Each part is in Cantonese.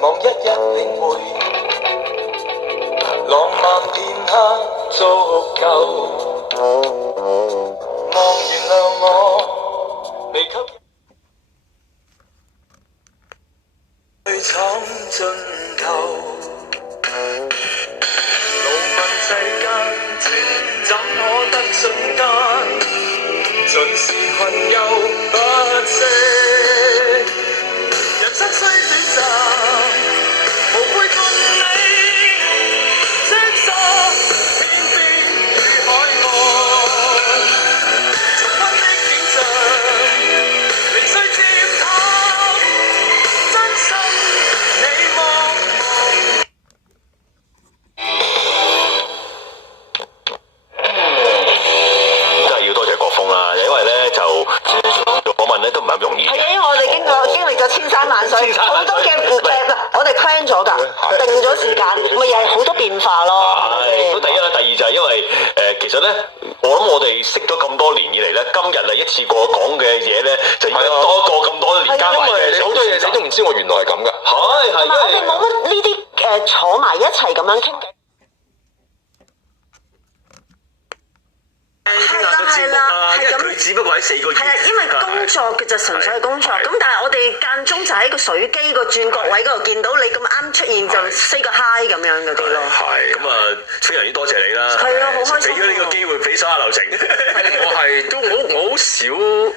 望一一領會，浪漫片刻足夠，望原諒我未給去闖盡頭，路問世間轉怎可得瞬間，盡是困憂不息，人生雖短暫，無悔共你穿梭天邊與海岸，重溫的景象，靈須漸淡，真心你望望。真係要多謝國峰啦，因為咧就做訪問咧都唔係咁容易。係啊，因為我哋經歷咗千山萬水，好多嘅我哋 plan 咗㗎，定咗時間，咪又係好多變化咯。咁第一啦，第二就係因為其實咧，我諗我哋識咗咁多年以嚟咧，今日啊一次過講嘅嘢咧，就應該多過咁多年加埋嘅。好多嘢你都唔知我原來係咁㗎。係，同埋我哋冇乜呢啲坐埋一齊咁樣傾偈。係啦，因為佢只不過喺4個月。係啊，因為工作嘅就純粹係工作，咁但係我哋間中就喺個水機個轉角位嗰度見到你咁啱出現，就 say 個 hi 咁樣嗰啲咯。係咁啊，非常之多謝你啦。係啊，好開心。俾咗呢個機會俾手下留情。我好少，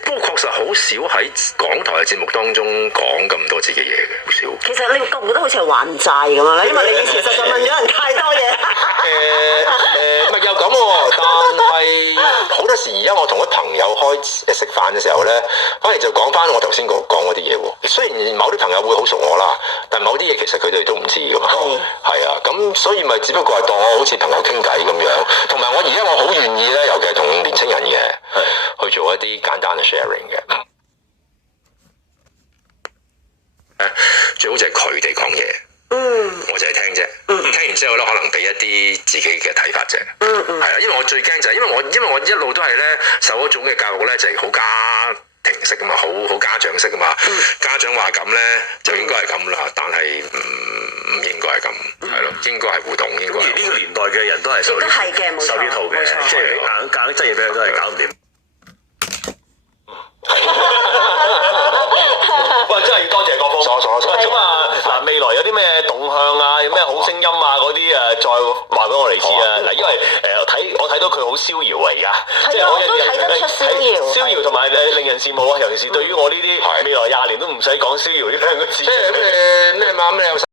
不過確實好少喺港台嘅節目當中講咁多自己嘢嘅，好少。其實你覺唔覺得好似係還債咁樣咧？因為你以前實在問咗人太多嘢。唔係又咁喎，但係好多時而家我同啲朋友食飯嘅時候咧，反而就講翻我頭先講嗰啲嘢喎。雖然某啲朋友會好熟我啦，但某啲嘢其實佢哋都唔知噶嘛。係啊，咁所以咪只不過係當我好似朋友傾偈咁樣。同埋我而家我好願意咧，尤其係同年青人嘅去做一啲簡單嘅 sharing 嘅。最好就係佢哋講嘢。我就係聽啫，聽完之後咧，可能俾一啲自己嘅睇法啫。係啊，因為我最驚就係因為我一路都係咧受一種嘅教育咧，就係好家庭式噶嘛，好家長式噶嘛。家長話咁咧就應該係咁啦，但係唔應該係咁，係咯，應該係互動，應該。而呢個年代嘅人都係受呢套嘅，即係你硬擠嘢俾佢都係搞唔掂。喂，真係要多謝國峰。咁啊，嗱，未來有啲咩動向啊，有咩好聲音啊嗰啲再話俾我哋知啊。嗱，因為我睇到佢好逍遙啊，而家。係啊，我都睇得出逍遙。逍遙同埋令人羨慕啊，尤其是對於我呢啲未來20年都唔使講逍遙呢兩個字。即係咩嘛咩有。